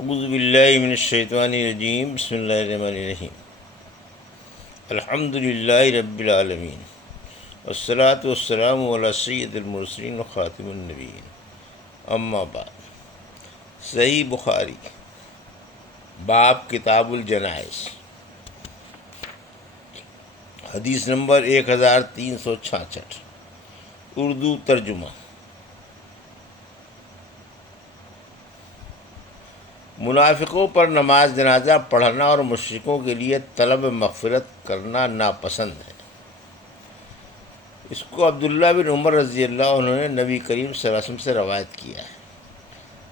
اعوذ باللہ من الشیطان الرجیم، بسم اللہ الرحمن الرحیم۔ الحمد للہ رب العالمین، والصلاة والسلام علی سید المرسلین و خاتم النبیین، اما بعد۔ صحیح بخاری، باب کتاب الجنائز، حدیث نمبر 1366، اردو ترجمہ۔ منافقوں پر نماز جنازہ پڑھنا اور مشرکوں کے لیے طلب مغفرت کرنا ناپسند ہے۔ اس کو عبداللہ بن عمر رضی اللہ عنہ نے نبی کریم صلی اللہ علیہ وسلم سے روایت کیا ہے۔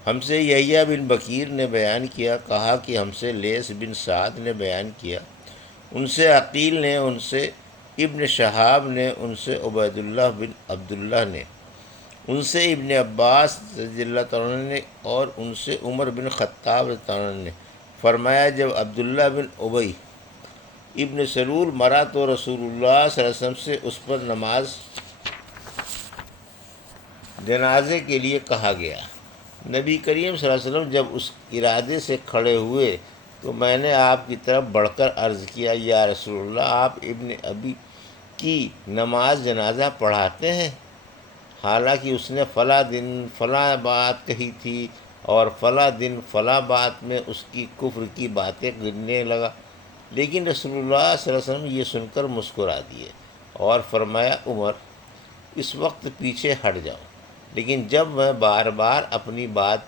ہم سے یحییٰ بن بکیر نے بیان کیا، کہا کہ ہم سے لیث بن سعد نے بیان کیا، ان سے عقیل نے، ان سے ابن شہاب نے، ان سے عبید اللہ بن عبداللہ نے، ان سے ابن عباس رضی اللہ تعالیٰ عنہ نے، اور ان سے عمر بن خطاب رضی اللہ عنہ نے فرمایا، جب عبداللہ بن ابی ابن سلول مرا تو رسول اللہ صلی اللہ علیہ وسلم سے اس پر نماز جنازے کے لیے کہا گیا۔ نبی کریم صلی اللہ علیہ وسلم جب اس ارادے سے کھڑے ہوئے تو میں نے آپ کی طرف بڑھ کر عرض کیا، یا رسول اللہ، آپ ابن ابی کی نماز جنازہ پڑھاتے ہیں، حالانکہ اس نے فلاں دن فلاں بات کہی تھی اور فلاں دن فلاں بات میں اس کی کفر کی باتیں گننے لگا۔ لیکن رسول اللہ صلی اللہ علیہ وسلم یہ سن کر مسکرا دیے اور فرمایا، عمر، اس وقت پیچھے ہٹ جاؤ۔ لیکن جب میں بار بار اپنی بات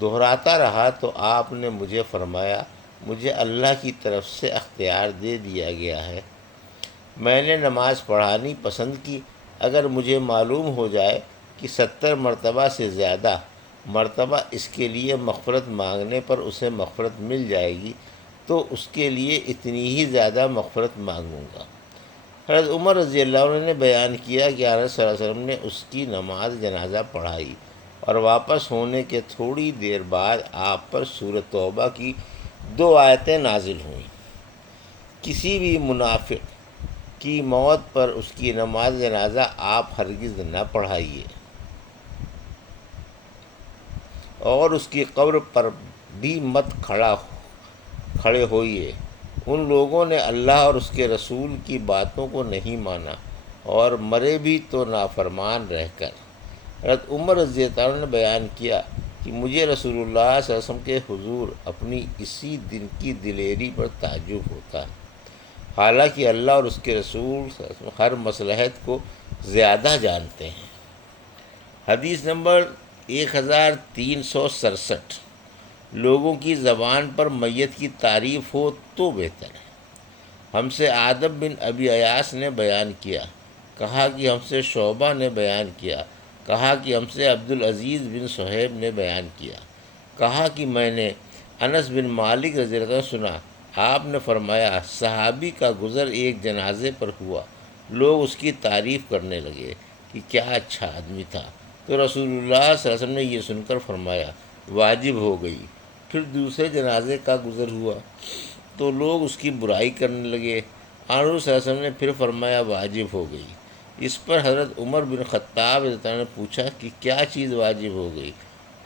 دہراتا رہا تو آپ نے مجھے فرمایا، مجھے اللہ کی طرف سے اختیار دے دیا گیا ہے، میں نے نماز پڑھانی پسند کی، اگر مجھے معلوم ہو جائے کہ 70 مرتبہ سے زیادہ مرتبہ اس کے لیے مغفرت مانگنے پر اسے مغفرت مل جائے گی تو اس کے لیے اتنی ہی زیادہ مغفرت مانگوں گا۔ حضرت عمر رضی اللہ عنہ نے بیان کیا کہ آنس صلی اللہ علیہ وسلم نے اس کی نماز جنازہ پڑھائی اور واپس ہونے کے تھوڑی دیر بعد آپ پر سورۃ توبہ کی 2 آیتیں نازل ہوئیں۔ کسی بھی منافق کی موت پر اس کی نماز جنازہ آپ ہرگز نہ پڑھائیے اور اس کی قبر پر بھی مت کھڑے ہوئیے۔ ان لوگوں نے اللہ اور اس کے رسول کی باتوں کو نہیں مانا اور مرے بھی تو نافرمان رہ کر۔ حضرت عمر رضی اللہ عنہ نے بیان کیا کہ مجھے رسول اللہ صلی اللہ علیہ وسلم کے حضور اپنی اسی دن کی دلیری پر تعجب ہوتا ہے، حالانکہ اللہ اور اس کے رسول صلی اللہ علیہ وسلم ہر مصلحت کو زیادہ جانتے ہیں۔ حدیث نمبر 1367، لوگوں کی زبان پر میت کی تعریف ہو تو بہتر ہے۔ ہم سے آدم بن ابی ایاس نے بیان کیا، کہا کہ ہم سے شعبہ نے بیان کیا، کہا کہ ہم سے عبدالعزیز بن صہیب نے بیان کیا، کہا کہ میں نے انس بن مالک رضی اللہ عنہ سنا، آپ نے فرمایا، صحابی کا گزر ایک جنازے پر ہوا، لوگ اس کی تعریف کرنے لگے کہ کیا اچھا آدمی تھا، تو رسول اللہ صلی اللہ علیہ وسلم نے یہ سن کر فرمایا، واجب ہو گئی۔ پھر دوسرے جنازے کا گزر ہوا تو لوگ اس کی برائی کرنے لگے، حضور صلی اللہ علیہ وسلم نے پھر فرمایا، واجب ہو گئی۔ اس پر حضرت عمر بن خطاب رضی اللہ عنہ نے پوچھا کہ کیا چیز واجب ہو گئی؟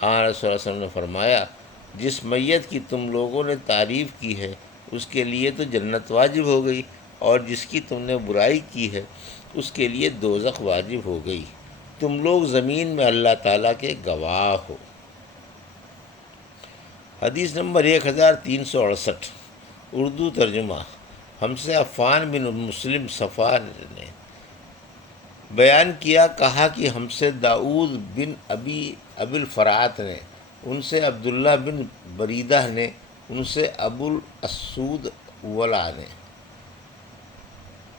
حضرت صلی اللہ علیہ وسلم نے فرمایا، جس میت کی تم لوگوں نے تعریف کی ہے اس کے لیے تو جنت واجب ہو گئی، اور جس کی تم نے برائی کی ہے اس کے لیے دوزخ واجب ہو گئی، تم لوگ زمین میں اللہ تعالیٰ کے گواہ ہو۔ حدیث نمبر 1368، اردو ترجمہ۔ ہم سے عفان بن مسلم صفا نے بیان کیا، کہا کہ ہم سے داؤد بن ابی الفرات نے، ان سے عبداللہ بن بریدہ نے، ان سے ابو الاسود ولا نے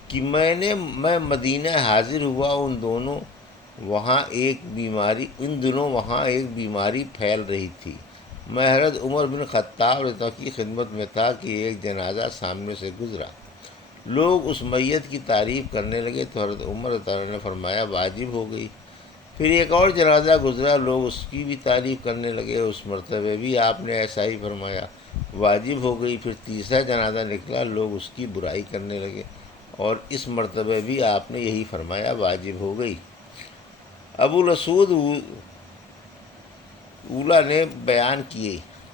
کہ میں مدینہ حاضر ہوا، ان دنوں وہاں ایک بیماری پھیل رہی تھی، میں حضرت عمر بن خطاب رضی اللہ عنہ کی خدمت میں تھا کہ ایک جنازہ سامنے سے گزرا، لوگ اس میت کی تعریف کرنے لگے تو حضرت عمر رضی اللہ عنہ نے فرمایا، واجب ہو گئی۔ پھر ایک اور جنازہ گزرا، لوگ اس کی بھی تعریف کرنے لگے، اس مرتبہ بھی آپ نے ایسا ہی فرمایا، واجب ہو گئی۔ پھر تیسرا جنازہ نکلا، لوگ اس کی برائی کرنے لگے، اور اس مرتبہ بھی آپ نے یہی فرمایا، واجب ہو گئی۔ ابو الاسود اولا نے بیان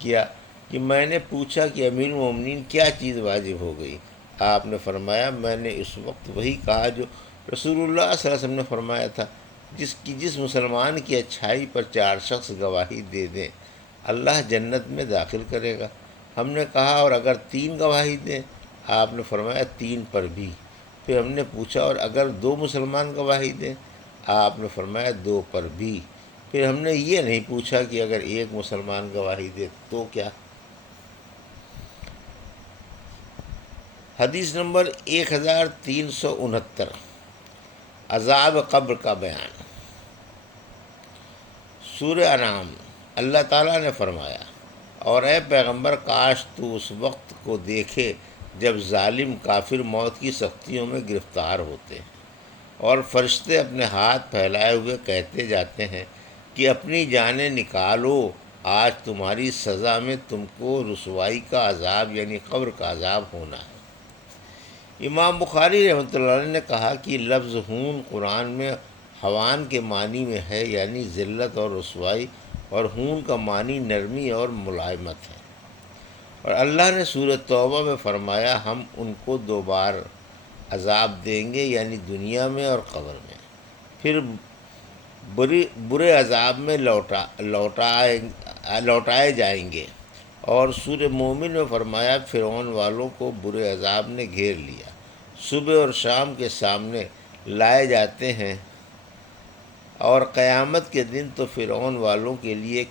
کیا کہ میں نے پوچھا کہ امیر المومنین کیا چیز واجب ہو گئی؟ آپ نے فرمایا میں نے اس وقت وہی کہا جو رسول اللہ صلی اللہ علیہ وسلم نے فرمایا تھا، جس مسلمان کی اچھائی پر 4 شخص گواہی دے دیں اللہ جنت میں داخل کرے گا۔ ہم نے کہا اور اگر 3 گواہی دیں؟ آپ نے فرمایا 3 پر بھی۔ پھر ہم نے پوچھا اور اگر 2 مسلمان گواہی دیں؟ آپ نے فرمایا 2 پر بھی۔ پھر ہم نے یہ نہیں پوچھا کہ اگر 1 مسلمان گواہی دے تو کیا؟ حدیث نمبر 1369، عذاب قبر کا بیان۔ سورہ انعام، اللہ تعالیٰ نے فرمایا، اور اے پیغمبر کاش تو اس وقت کو دیکھے جب ظالم کافر موت کی سختیوں میں گرفتار ہوتے ہیں اور فرشتے اپنے ہاتھ پھیلائے ہوئے کہتے جاتے ہیں کہ اپنی جانیں نکالو، آج تمہاری سزا میں تم کو رسوائی کا عذاب یعنی قبر کا عذاب ہونا ہے۔ امام بخاری رحمۃ اللہ علیہ نے کہا کہ لفظ ہون قرآن میں ہوان کے معنی میں ہے، یعنی ذلت اور رسوائی، اور ہون کا معنی نرمی اور ملائمت ہے۔ اور اللہ نے سورہ توبہ میں فرمایا ہم ان کو 2 بار عذاب دیں گے، یعنی دنیا میں اور قبر میں، پھر برے عذاب میں لوٹائے جائیں گے۔ اور سورہ مومن میں فرمایا فرعون والوں کو برے عذاب نے گھیر لیا، صبح اور شام کے سامنے لائے جاتے ہیں، اور قیامت کے دن تو فرعون والوں کے لیے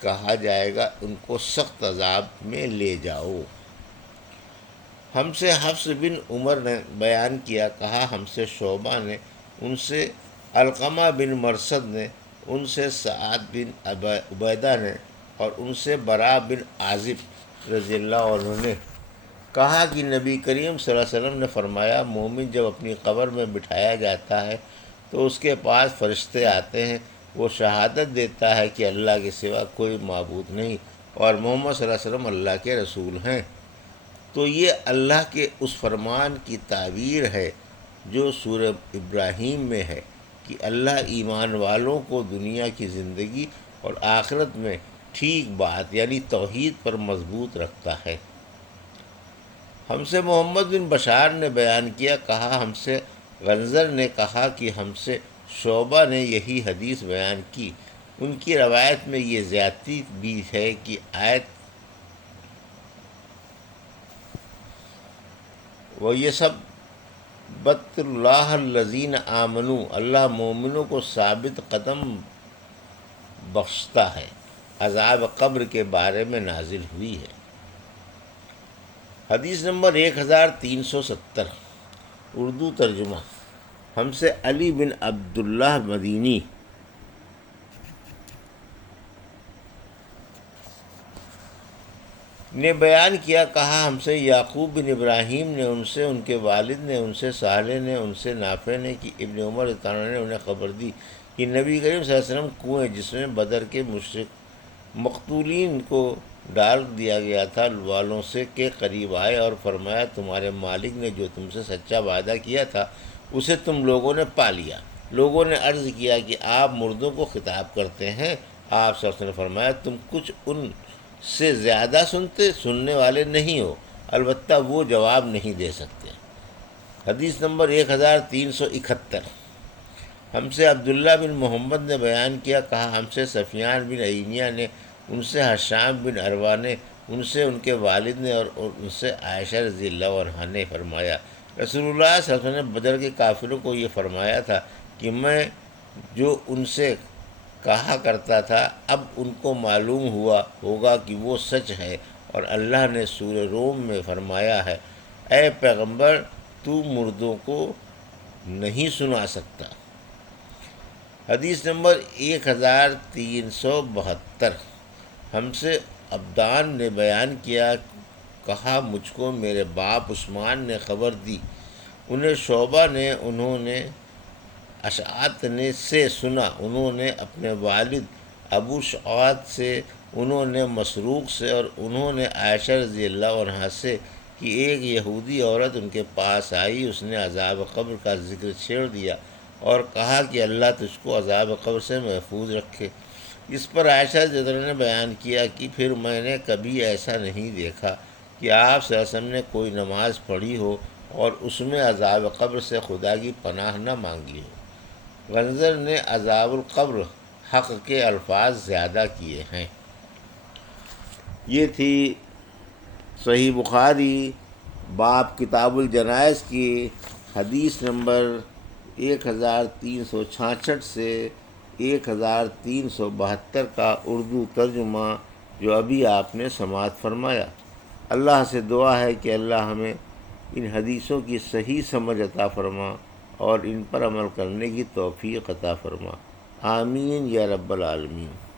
کہا جائے گا ان کو سخت عذاب میں لے جاؤ۔ ہم سے حفص بن عمر نے بیان کیا، کہا ہم سے شعبہ نے، ان سے علقمہ بن مرثد نے، ان سے سعد بن عبیدہ نے، اور ان سے براء بن عازب رضی اللہ عنہ نے کہا کہ نبی کریم صلی اللہ علیہ وسلم نے فرمایا مومن جب اپنی قبر میں بٹھایا جاتا ہے تو اس کے پاس فرشتے آتے ہیں، وہ شہادت دیتا ہے کہ اللہ کے سوا کوئی معبود نہیں اور محمد صلی اللہ علیہ وسلم اللہ کے رسول ہیں۔ تو یہ اللہ کے اس فرمان کی تعبیر ہے جو سورہ ابراہیم میں ہے کہ اللہ ایمان والوں کو دنیا کی زندگی اور آخرت میں ٹھیک بات یعنی توحید پر مضبوط رکھتا ہے۔ ہم سے محمد بن بشار نے بیان کیا، کہا ہم سے غنزر نے کہا کہ ہم سے شعبہ نے یہی حدیث بیان کی۔ ان کی روایت میں یہ زیادتی بھی ہے کہ آیت وہ یہ سب بت اللہ الذین آمنوا، اللہ مومنوں کو ثابت قدم بخشتا ہے، عذاب قبر کے بارے میں نازل ہوئی ہے۔ حدیث نمبر 1370، اردو ترجمہ۔ ہم سے علی بن عبداللہ مدینی نے بیان کیا، کہا ہم سے یعقوب بن ابراہیم نے، ان سے ان کے والد نے، ان سے صالح نے، ان سے نافع نے کہ ابن عمر رضی اللہ عنہ نے انہیں خبر دی کہ نبی کریم صلی اللہ علیہ وسلم کنویں جس میں بدر کے مشرک مقتولین کو ڈال دیا گیا تھا والوں سے کے قریب آئے اور فرمایا تمہارے مالک نے جو تم سے سچا وعدہ کیا تھا اسے تم لوگوں نے پا لیا۔ لوگوں نے عرض کیا کہ آپ مردوں کو خطاب کرتے ہیں؟ آپ صلی اللہ علیہ وسلم نے فرمایا تم کچھ ان سے زیادہ سننے والے نہیں ہو، البتہ وہ جواب نہیں دے سکتے۔ حدیث نمبر 1371، ہم سے عبداللہ بن محمد نے بیان کیا، کہا ہم سے سفیان بن عیینہ نے، ان سے حشام بن عروہ نے، ان سے ان کے والد نے، اور ان سے عائشہ رضی اللہ عنہا نے فرمایا رسول اللہ صلی اللہ علیہ وسلم نے بدر کے کافروں کو یہ فرمایا تھا کہ میں جو ان سے کہا کرتا تھا اب ان کو معلوم ہوا ہوگا کہ وہ سچ ہے، اور اللہ نے سورہ روم میں فرمایا ہے اے پیغمبر تو مردوں کو نہیں سنا سکتا۔ حدیث نمبر 1372، ہم سے عبدان نے بیان کیا، کہا مجھ کو میرے باپ عثمان نے خبر دی، انہیں شعبہ نے، انہوں نے اشعت نے سے سنا، انہوں نے اپنے والد ابو شعات سے، انہوں نے مسروق سے، اور انہوں نے عائشہ رضی اللہ عنہا سے کہ ایک یہودی عورت ان کے پاس آئی، اس نے عذاب قبر کا ذکر چھیڑ دیا اور کہا کہ اللہ تجھ کو عذاب قبر سے محفوظ رکھے۔ اس پر عائشہ رضی اللہ عنہا نے بیان کیا کہ پھر میں نے کبھی ایسا نہیں دیکھا کہ آپ صلی اللہ علیہ وسلم نے کوئی نماز پڑھی ہو اور اس میں عذاب قبر سے خدا کی پناہ نہ مانگی ہو۔ غنظر نے عذاب القبر حق کے الفاظ زیادہ کیے ہیں۔ یہ تھی صحیح بخاری باب کتاب الجنائز کی حدیث نمبر 1366 سے 1372 کا اردو ترجمہ جو ابھی آپ نے سماعت فرمایا۔ اللہ سے دعا ہے کہ اللہ ہمیں ان حدیثوں کی صحیح سمجھ عطا فرما اور ان پر عمل کرنے کی توفیق عطا فرما۔ آمین یا رب العالمین۔